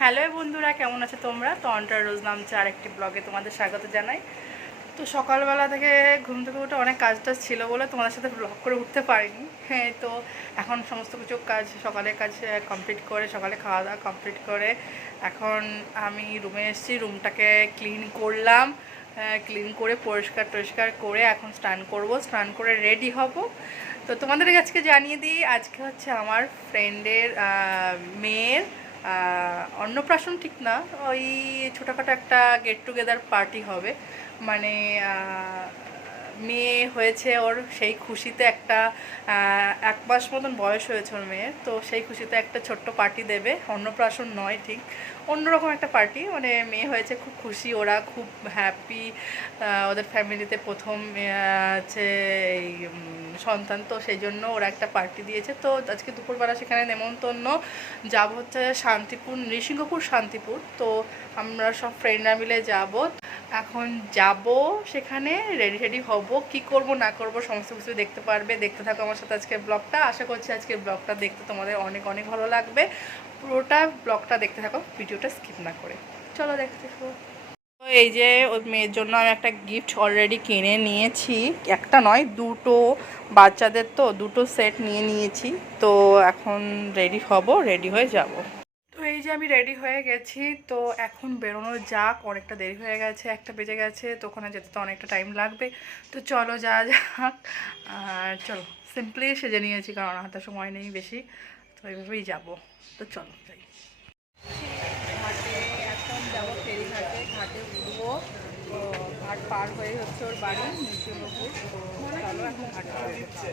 Hello বন্ধুরা, কেমন আছো তোমরা? তো অন্টার রোজ নামছে আরেকটি ব্লগে তোমাদের স্বাগত জানাই। তো সকালবেলা থেকে ঘুম থেকে উঠে অনেক কাজ টাজ ছিল বলে তোমাদের সাথে ব্লগ করে উঠতে পারিনি। হ্যাঁ, তো এখন সমস্ত কিছু কাজ সকালের কাজ কমপ্লিট করে, সকালে খাওয়া দাওয়া কমপ্লিট করে এখন আমি রুমে এসেছি। রুমটাকে ক্লিন করলাম, ক্লিন করে পরিষ্কার করে এখন স্নান করব। স্নান করে রেডি হব। তো তোমাদের আজকে জানিয়ে দিই, আজকে হচ্ছে আমার ফ্রেন্ডের মেয়ের অন্নপ্রাশন ঠিক না, ওই ছোটোখাটো একটা গেট টুগেদার পার্টি হবে। মানে মেয়ে হয়েছে ওর, সেই খুশিতে একটা 1 মাস মতন বয়স হয়েছে ওর মেয়ের। তো সেই খুশিতে একটা ছোট্ট পার্টি দেবে, অন্নপ্রাশন নয়, ঠিক অন্যরকম একটা পার্টি। মানে মেয়ে হয়েছে, খুব খুশি, ওরা খুব হ্যাপি। ওদের ফ্যামিলিতে প্রথম হচ্ছে এই সন্তান, তো সেই জন্য ওরা একটা পার্টি দিয়েছে। তো আজকে দুপুরবেলা সেখানে নেমন্তন্ন যাব হচ্ছে শান্তিপুর, নৃসিংহপুর শান্তিপুর। তো আমরা সব ফ্রেন্ডরা মিলে যাব। এখন যাব সেখানে, রেডি হব, কি করব না করব সমস্ত কিছু দেখতে পারবে। দেখতে থাকো আমার সাথে আজকের ব্লগটা। আশা করছি আজকের ব্লগটা দেখতে তোমাদের অনেক অনেক ভালো লাগবে। পুরোটা ব্লগটা দেখতে থাকো, ভিডিওটা স্কিপ না করে। চলো দেখতে থাকো। তো এই যে ওই মেয়ের জন্য আমি একটা গিফট অলরেডি কিনে নিয়েছি, একটা নয় দুটো, বাচ্চাদের তো দুটো সেট নিয়ে নিয়েছি। তো এখন রেডি হব, রেডি হয়ে যাব। তো এই যে আমি রেডি হয়ে গেছি। তো এখন বেরোনো যাক, অনেকটা দেরি হয়ে গেছে, 1টা বেজে গেছে। তো ওখানে যেতে তো অনেকটা টাইম লাগবে। তো চলো যাওয়া যাক। আর চলো, সিম্পলি সেজে নিয়েছি কারণ হাতে সময় নেই বেশি। তো এইভাবেই যাব। তো চলো যাই। ঘাটে এখন যাবো, ফেরিঘাটে, ঘাটে উঠবো। তো ঘাট পার হয়ে হচ্ছে ওর বাড়ি নৃসিংহপুর। তো চলো এখন ঘাট পার হচ্ছে।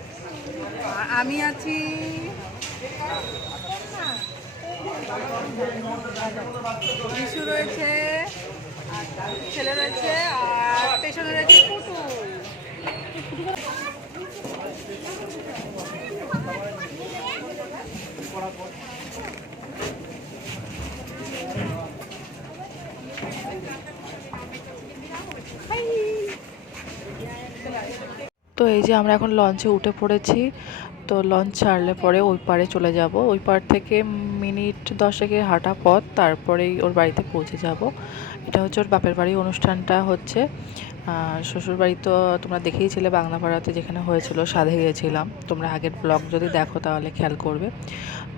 আর আমি আছি, বিশু রয়েছে, আর ছেলে রয়েছে, আর পেছনে রয়েছে পুটু। তো এই যে আমরা এখন লঞ্চে উঠে পড়েছি। তো লঞ্চ ছাড়লে পরে ওই পারে চলে যাব। ওই পার থেকে মিনিট 10 হাঁটা পথ, তারপরেই ওর বাড়িতে পৌঁছে যাব। এটা হচ্ছে ওর বাপের বাড়ি। অনুষ্ঠানটা হচ্ছে শ্বশুর বাড়ি। তো তোমরা দেখেইছিলে বাংলাপাড়াতে যেখানে হয়েছিল, সাধে গিয়েছিলাম। তোমরা আগের ব্লগ যদি দেখো তাহলে খেয়াল করবে।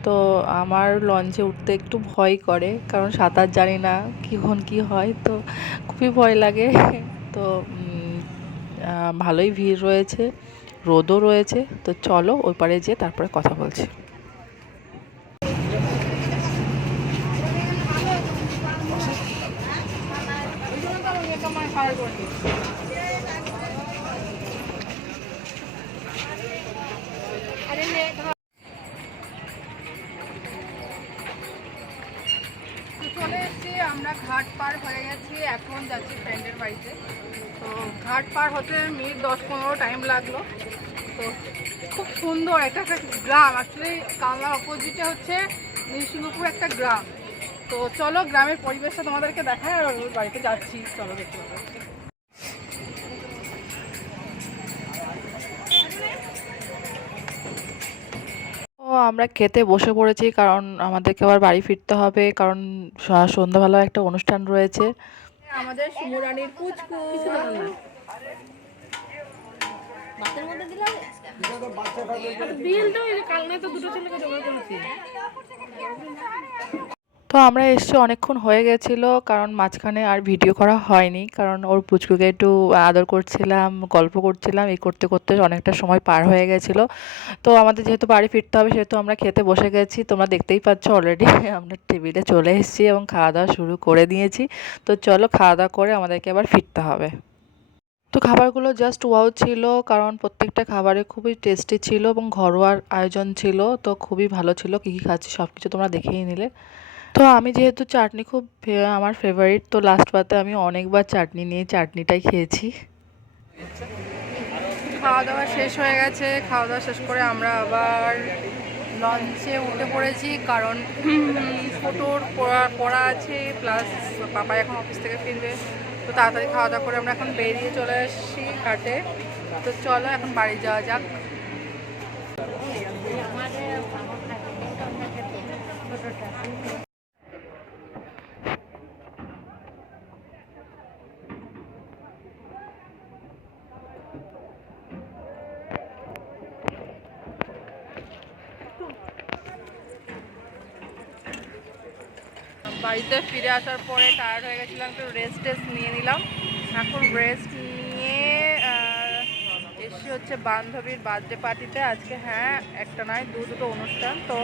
তো আমার লঞ্চে উঠতে একটু ভয় করে, কারণ সাঁতার জানি না, কখন কি হয়, তো খুবই ভয় লাগে। তো ভালোই ভিড় রয়েছে, রোদও রয়েছে। তো চলো ওই পারে যেয়ে তারপরে কথা বলছি। চলে এসেছি, আমরা ঘাট পার হয়ে গেছি, এখন যাচ্ছি ফ্রেন্ডের বাড়িতে। তো ঘাট পার হতে মিনিট 10-15 টাইম লাগলো। তো খুব সুন্দর একটা গ্রাম, অ্যাকচুয়ালি কালনার অপোজিটে হচ্ছে নৃসিংহপুর একটা গ্রাম। তো চলো গ্রামের পরিবেশটা তোমাদেরকে দেখায়, আর ওর বাড়িতে যাচ্ছি, চলো দেখতে পাবো। তো আমরা খেতে বসে পড়েছি, কারণ আমাদেরকে আবার বাড়ি ফিরতে হবে, কারণ সন্ধ্যাবেলা একটা অনুষ্ঠান রয়েছে। আমাদের শিমুরানির পুচকু তো আমরা এসছি, অনেকক্ষণ হয়ে গেছিলো, কারণ মাঝখানে আর ভিডিও করা হয়নি, কারণ ওর পুচকুকে একটু আদর করছিলাম, গল্প করছিলাম, এই করতে করতে অনেকটা সময় পার হয়ে গেছিলো। তো আমাদের যেহেতু বাড়ি ফিরতে হবে, সেহেতু আমরা খেতে বসে গেছি। তোমরা দেখতেই পাচ্ছ অলরেডি আমরা টেবিলে চলে এসেছি এবং খাওয়া দাওয়া শুরু করে দিয়েছি। তো চলো খাওয়া দাওয়া করে আমাদেরকে আবার ফিরতে হবে। তো খাবারগুলো জাস্ট ওয়াও ছিল, কারণ প্রত্যেকটা খাবারে খুবই টেস্টি ছিল এবং ঘরোয়া আয়োজন ছিল। তো খুবই ভালো ছিল, কী কী খাচ্ছি সব কিছু তোমরা দেখেই নিলে। তো আমি যেহেতু চাটনি খুব আমার ফেভারিট, তো লাস্ট পাতে আমি অনেকবার চাটনি নিয়ে চাটনিটাই খেয়েছি। খাওয়া দাওয়া শেষ হয়ে গেছে, খাওয়া দাওয়া শেষ করে আমরা আবার লঞ্চে উঠে পড়েছি, কারণ ফটোর পড়া আছে, প্লাস পাপা এখন অফিস থেকে ফিরবে। তো তাড়াতাড়ি খাওয়া দাওয়া করে আমরা এখন বেরিয়ে চলে এসেছি ঘাটে। তো চলো এখন বাড়ি যাওয়া যাক। বাড়িতে ফিরে আসার পরে টায়ার্ড হয়ে গেছিলাম, একটু রেস্ট নিয়ে নিলাম। এখন রেস্ট নিয়ে এসে হচ্ছে বান্ধবীর বার্থডে পার্টিতে। আজকে হ্যাঁ একটা নয় দুটো অনুষ্ঠান, তো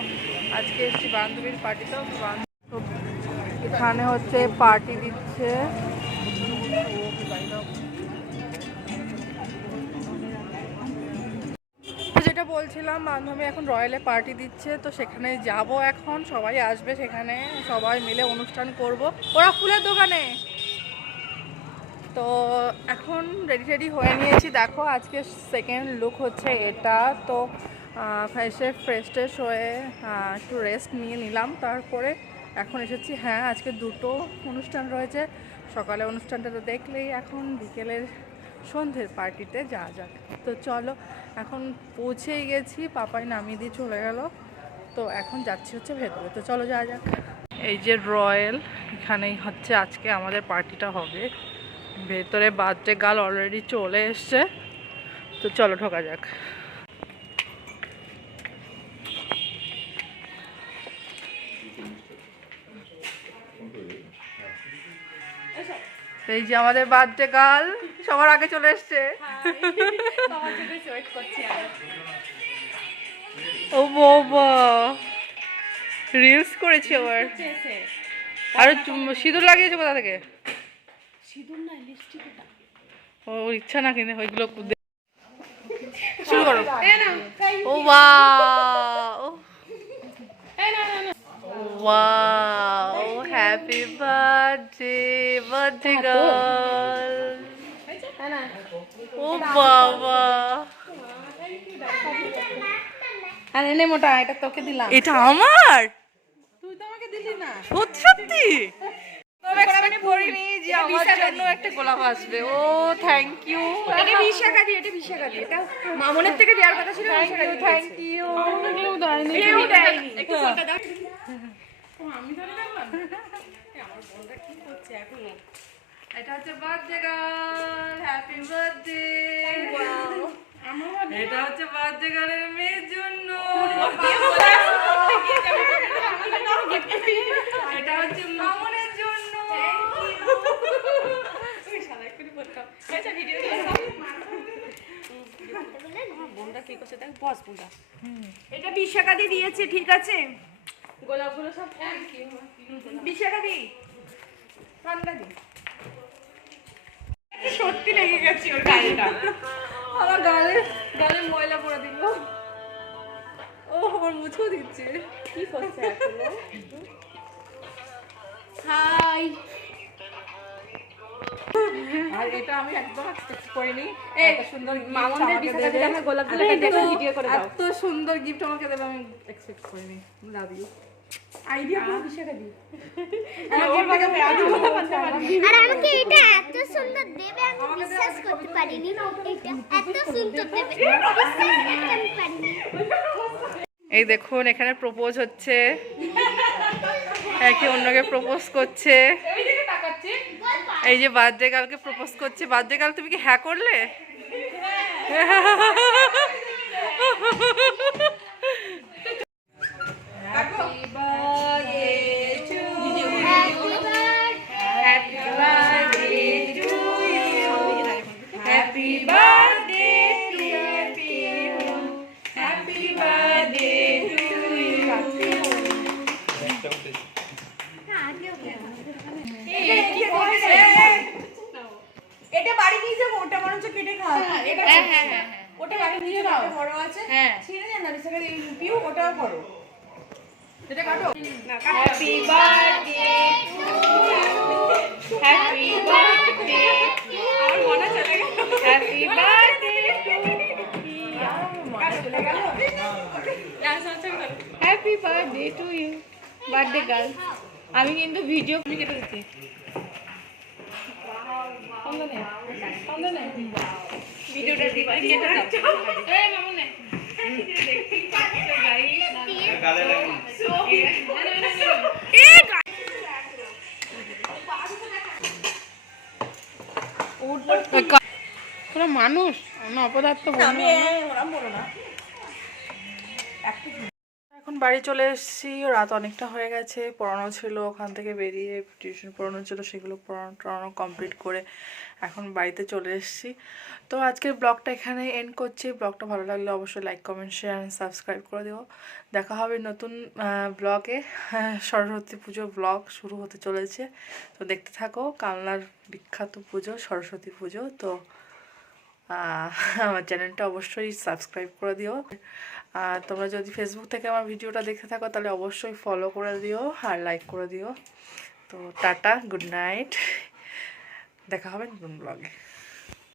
আজকে এসেছি বান্ধবীর পার্টিতে। এখানে হচ্ছে পার্টি দিচ্ছে। যেটা বলছিলাম, বান্ধবী এখন রয়্যালে পার্টি দিচ্ছে, তো সেখানে যাব। এখন সবাই আসবে, সেখানে সবাই মিলে অনুষ্ঠান করব। ওরা ফুলের দোকানে। তো এখন রেডি হয়ে নিয়েছি। দেখো আজকে সেকেন্ড লুক হচ্ছে এটা। তো ফ্রেশ হয়ে একটু রেস্ট নিয়ে নিলাম, তারপরে এখন এসেছি। হ্যাঁ আজকে দুটো অনুষ্ঠান রয়েছে, সকালে অনুষ্ঠানটা তো দেখলেই, এখন বিকেলের সন্ধ্যের পার্টিতে যাওয়া যাক। তো চলো, এখন পৌঁছেই গেছি, পাপাই নামিয়ে দিয়ে চলে গেল। তো এখন যাচ্ছি হচ্ছে ভেতরে, তো চলো যাওয়া যাক। এই যে রয়্যাল, এখানেই হচ্ছে আজকে আমাদের পার্টিটা হবে। ভেতরে বার্থডে গার্ল অলরেডি চলে এসছে, তো চলো ঢোকা যাক। এই যে আমাদের বার্থডে গার্ল সবার আগে চলে এসছে। ও বাবা, রিলস করেছি আবার। আর সিঁদুর লাগিয়েছে কোথা থেকে? ও ইচ্ছা না কিনে ওইগুলো শুরু করো। ও wow wow, happy birthday girl. ও বাবা, আরে নে মোটা, এটা তোকে দিলাম। এটা আমার? তুই তো আমাকে দিলি না। সত্যি সত্যি আমি পড়িনি যে আমার জন্য একটা গোলাপ আসবে। Oh thank you. এটা বিশাখা দি, এটা মামনের থেকে দেওয়ার কথা ছিল। Thank you. কেউ দেয়নি। একটু ফোনটা দাও। আমি ধরে রাখলাম। আমার বোনটা কি করছে এখন? এটা হচ্ছে birthday girl, happy birthday. Wow, এটা হচ্ছে বার্থডে গার্লের মেয়ের জন্য। এটা হচ্ছে মামনের জন্য। বোনটা কি করছে দেখ, বস বোনটা। এটা বিশাখা দি দিয়েছে, ঠিক আছে? গোলাপগুলো সব বিশাখা দি, ঠান্ডা দি। সত্যি লেগে গেছে ওর গালটা। আমার গালে ময়লা পড়া দিল। ও আমার মুছেও দিচ্ছে। কি করছে এখন? হাই। আর এটা আমি একদম এক্সপেক্ট করিনি। এই এত সুন্দর মামনদের বিশাখা দিলে আমরা গোলাপগুলো কেটে ভিডিও করে দাও। এত সুন্দর গিফট আমাকে দেবে আমি এক্সপেক্ট করিনি। Love you. আইডিয়া পুরো বিশাখা দি। আর আমাকে এটা এত সুন্দর দেবে আমি বিশ্বাস করতে পারিনি। এটা এত সুন্দর দেবে বিশ্বাস করতে পারিনি। এই দেখুন এখানে প্রপোজ হচ্ছে, একে অন্যকে প্রপোজ করছে। এই যে বার্থডে গার্লকে প্রপোজ করছে। বার্থডে গার্ল তুমি কি হ্যাঁ করলে? এটা বাড়ি নিয়ে যাবো, ওটা বরঞ্চ কেটে খাও। হ্যাঁ, ওটা বাড়ি নিয়ে যাও, বড় আছে। হ্যাঁ, ছিঁড়ে যান না, বিশাখা দি পিউ ওটাও করো। এটা কাটো। Happy birthday to you, happy birthday. আর মনে চলে গেল। হ্যাপি বার্থডে টু ইউ, মনে চলে গেল। Happy birthday to you, birthday girl. আমি কিন্তু ভিডিও কেটে দিচ্ছি। ভিডিওটা দিবা কেটে দাও। এই মামুনে দেখতেই পাচ্ছ গাইস, গালে লাগি। তোরা মানুষ না অপদার্থ। এখন বাড়ি চলে এসেছি, রাত অনেকটা হয়ে গেছে। পড়ানো ছিল, ওখান থেকে বেরিয়ে টিউশন পড়ানো ছিল, সেগুলো পড়ানো কমপ্লিট করে এখন বাড়িতে চলে এসেছি। তো আজকের ব্লগটা এখানে এন্ড করছি। ব্লগটা ভালো লাগলে অবশ্যই like comment share and subscribe করে দেবো। দেখা হবে নতুন ব্লগে। সরস্বতী পুজোর ব্লগ শুরু হতে চলেছে, তো দেখতে থাকো। কালনার বিখ্যাত পুজো সরস্বতী পুজো। তো আমার চ্যানেলটা অবশ্যই সাবস্ক্রাইব করে দিও। আর তোমরা যদি ফেসবুক থেকে আমার ভিডিওটা দেখতে থাকো তাহলে অবশ্যই ফলো করে দিও আর লাইক করে দিও। তো টাটা, গুড নাইট, দেখা হবে নতুন ব্লগে।